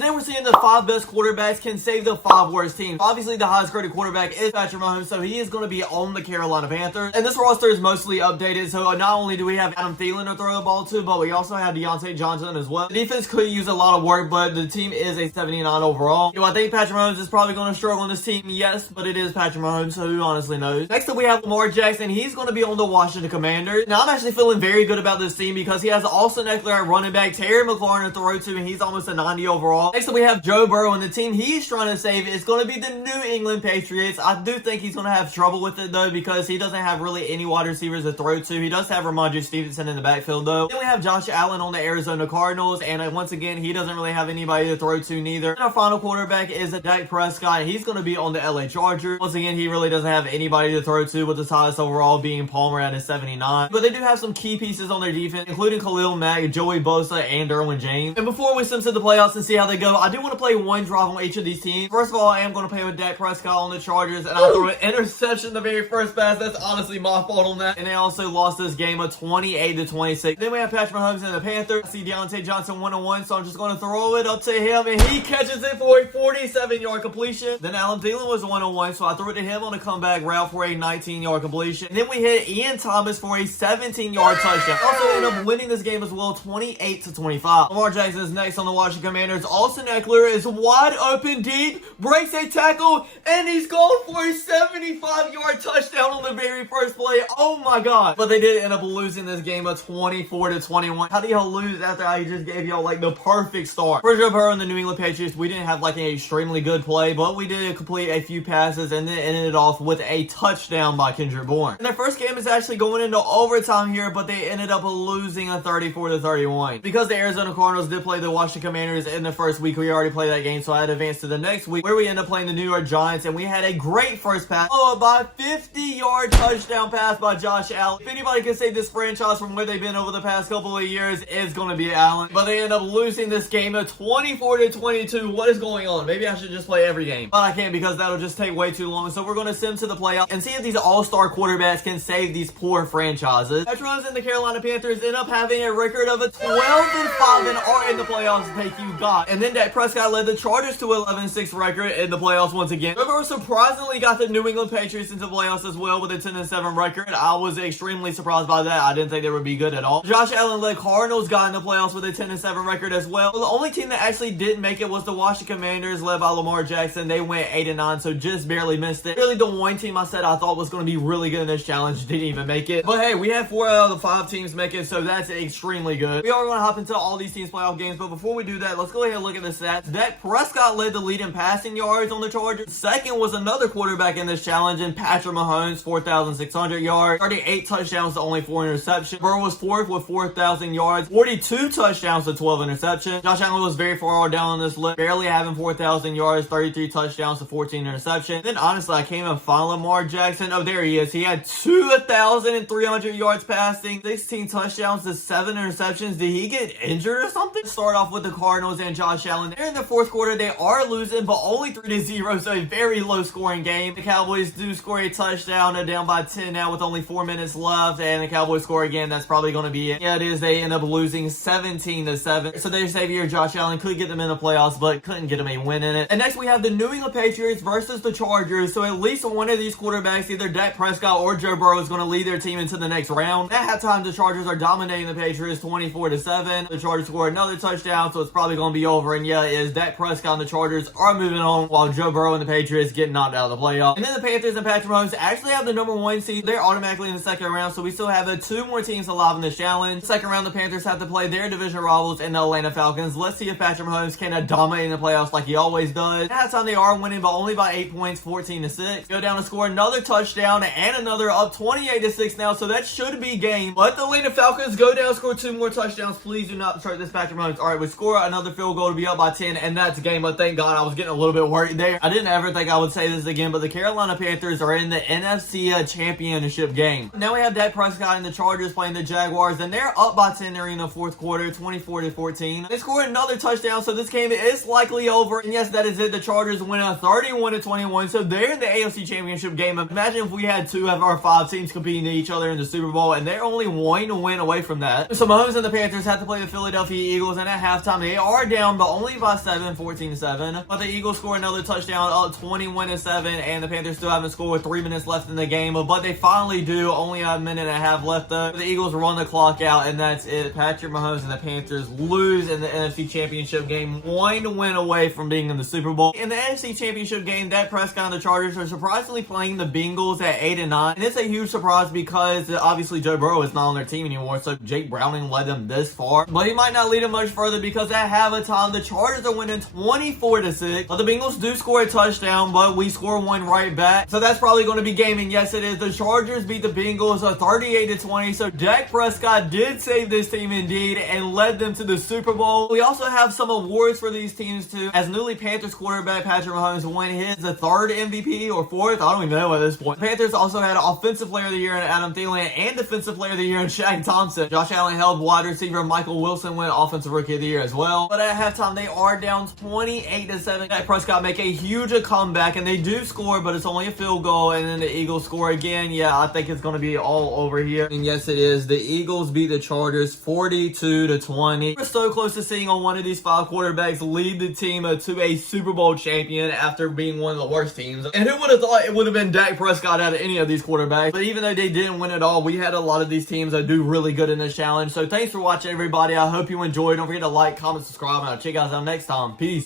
Today we're seeing the 5 best quarterbacks can save the 5 worst teams. Obviously, the highest graded quarterback is Patrick Mahomes, so he is going to be on the Carolina Panthers. And this roster is mostly updated, so not only do we have Adam Thielen to throw the ball to, but we also have Deontay Johnson as well. The defense could use a lot of work, but the team is a 79 overall. Do I think Patrick Mahomes is probably going to struggle on this team? Yes, but it is Patrick Mahomes, so who honestly knows? Next up, we have Lamar Jackson. He's going to be on the Washington Commanders. Now, I'm actually feeling very good about this team because he has Austin Eckler at running back, Terry McLaurin to throw to, and he's almost a 90 overall. Next up, we have Joe Burrow, and the team he's trying to save is going to be the New England Patriots. I do think he's going to have trouble with it, though, because he doesn't have really any wide receivers to throw to. He does have Ramondre Stevenson in the backfield, though. Then we have Josh Allen on the Arizona Cardinals, and once again, he doesn't really have anybody to throw to neither. And our final quarterback is Dak Prescott. He's going to be on the LA Chargers. Once again, he really doesn't have anybody to throw to, with his highest overall being Palmer at a 79. But they do have some key pieces on their defense, including Khalil Mack, Joey Bosa, and Derwin James. And before we sim to the playoffs and see how they go, I do want to play one drive on each of these teams. First of all, I am going to play with Dak Prescott on the Chargers, and I threw an interception the very first pass. That's honestly my fault on that. And they also lost this game of 28-26. Then we have Patrick Mahomes and the Panthers. I see Deontay Johnson 1-on-1, so I'm just going to throw it up to him, and he catches it for a 47-yard completion. Then Adam Thielen was 1-on-1, so I threw it to him on a comeback route for a 19-yard completion. And then we hit Ian Thomas for a 17-yard touchdown. Also end up winning this game as well, 28-25. Lamar Jackson is next on the Washington Commanders. Austin Eckler is wide open deep, breaks a tackle, and he's going for a 75-yard touchdown on the very first play. Oh my god. But they did end up losing this game of 24-21. How do y'all lose after I just gave y'all like the perfect start? For Joe Burrow and the New England Patriots, we didn't have like an extremely good play, but we did complete a few passes and then ended it off with a touchdown by Kendrick Bourne. And their first game is actually going into overtime here, but they ended up losing a 34-31. Because the Arizona Cardinals did play the Washington Commanders in the first week, we already played that game, so I had to advance to the next week where we ended up playing the New York Giants, and we had a great first pass followed by a 50-yard touchdown pass by Josh Allen. If anybody can save this franchise from where they've been over the past couple of years, it's going to be Allen. But they end up losing this game of 24-22. What is going on? Maybe I should just play every game, but I can't because that'll just take way too long. So we're going to sim to the playoffs and see if these all-star quarterbacks can save these poor franchises. Patrick Mahomes and the Carolina Panthers end up having a record of a 12-5 and are in the playoffs. Thank you, God. And then Dak Prescott led the Chargers to 11-6 record in the playoffs once again. Trevor surprisingly got the New England Patriots into the playoffs as well with a 10-7 record. I was extremely surprised by that. I didn't think they would be good at all. Josh Allen led Cardinals got in the playoffs with a 10-7 record as well. The only team that actually didn't make it was the Washington Commanders led by Lamar Jackson. They went 8-9, so just barely missed it. Really, the one team I said I thought was going to be really good in this challenge didn't even make it. But hey, we had 4 out of the 5 teams make it, so that's extremely good. We are going to hop into all these teams' playoff games, but before we do that, let's go ahead and look at the stats. Dak Prescott led the lead in passing yards on the Chargers. Second was another quarterback in this challenge in Patrick Mahomes, 4,600 yards, 38 touchdowns to only 4 interceptions. Burrow was fourth with 4,000 yards, 42 touchdowns to 12 interceptions. Josh Allen was very far down on this list, barely having 4,000 yards, 33 touchdowns to 14 interceptions. Then honestly, I can't even find Lamar Jackson. Oh, there he is. He had 2,300 yards passing, 16 touchdowns to 7 interceptions. Did he get injured or something? Start off with the Cardinals and Josh Allen. They're in the fourth quarter. They are losing, but only 3-0, so a very low scoring game. The Cowboys do score a touchdown. They're down by 10 now with only 4 minutes left, and the Cowboys score again. That's probably going to be it. Yeah, it is. They end up losing 17-7. So their savior, Josh Allen, could get them in the playoffs, but couldn't get them a win in it. And next we have the New England Patriots versus the Chargers. So at least one of these quarterbacks, either Dak Prescott or Joe Burrow, is going to lead their team into the next round. At halftime, the Chargers are dominating the Patriots 24-7. The Chargers score another touchdown, so it's probably going to be over. And yeah, it is Dak Prescott and the Chargers are moving on, while Joe Burrow and the Patriots get knocked out of the playoffs. And then the Panthers and Patrick Mahomes actually have the number 1 seed. They're automatically in the second round, so we still have 2 more teams alive in this challenge. Second round, the Panthers have to play their division rivals in the Atlanta Falcons. Let's see if Patrick Mahomes can dominate in the playoffs like he always does. At that time, they are winning, but only by 8 points, 14-6. Go down and score another touchdown and another up 28-6 now, so that should be game. But the Atlanta Falcons go down, score 2 more touchdowns. Please do not start this Patrick Mahomes. All right, we score another field goal to be up by 10, and that's game. But thank God, I was getting a little bit worried there. I didn't ever think I would say this again, but the Carolina Panthers are in the NFC Championship game. Now we have Dak Prescott and the Chargers playing the Jaguars, and they're up by 10 during the fourth quarter, 24-14. They scored another touchdown, so this game is likely over. And yes, that is it. The Chargers win 31-21, so they're in the AFC Championship game. Imagine if we had 2 of our 5 teams competing to each other in the Super Bowl, and they're only 1 win away from that. So Mahomes and the Panthers have to play the Philadelphia Eagles, and at halftime they are down, but only by 7, 14-7. But the Eagles score another touchdown, up 21-7, and the Panthers still haven't scored with 3 minutes left in the game. But they finally do. Only a minute and a half left though. The Eagles run the clock out, and that's it. Patrick Mahomes and the Panthers lose in the NFC Championship game. 1 win away from being in the Super Bowl. In the NFC Championship game, Dak Prescott and the Chargers are surprisingly playing the Bengals at 8-9. And it's a huge surprise because obviously Joe Burrow is not on their team anymore. So Jake Browning led them this far. But he might not lead them much further because at halftime, the Chargers are winning 24-6. But the Bengals do score a touchdown, but we score one right back. So that's probably going to be gaming. Yes, it is. The Chargers beat the Bengals 38-20. So Dak Prescott did save this team indeed and led them to the Super Bowl. We also have some awards for these teams too. As newly Panthers quarterback Patrick Mahomes won his the 3rd MVP or 4th. I don't even know at this point. The Panthers also had Offensive Player of the Year in Adam Thielen and Defensive Player of the Year in Shaq Thompson. Josh Allen held wide receiver. Michael Wilson went Offensive Rookie of the Year as well. But at halftime, they are down 28-7. Dak Prescott make a huge comeback, and they do score, but it's only a field goal, and then the Eagles score again. Yeah, I think it's going to be all over here. And yes, it is. The Eagles beat the Chargers 42-20. We're so close to seeing on one of these 5 quarterbacks lead the team to a Super Bowl champion after being one of the worst teams. And who would have thought it would have been Dak Prescott out of any of these quarterbacks? But even though they didn't win it all, we had a lot of these teams that do really good in this challenge. So thanks for watching, everybody. I hope you enjoyed. Don't forget to like, comment, subscribe, and I'll check you guys out next time. Peace.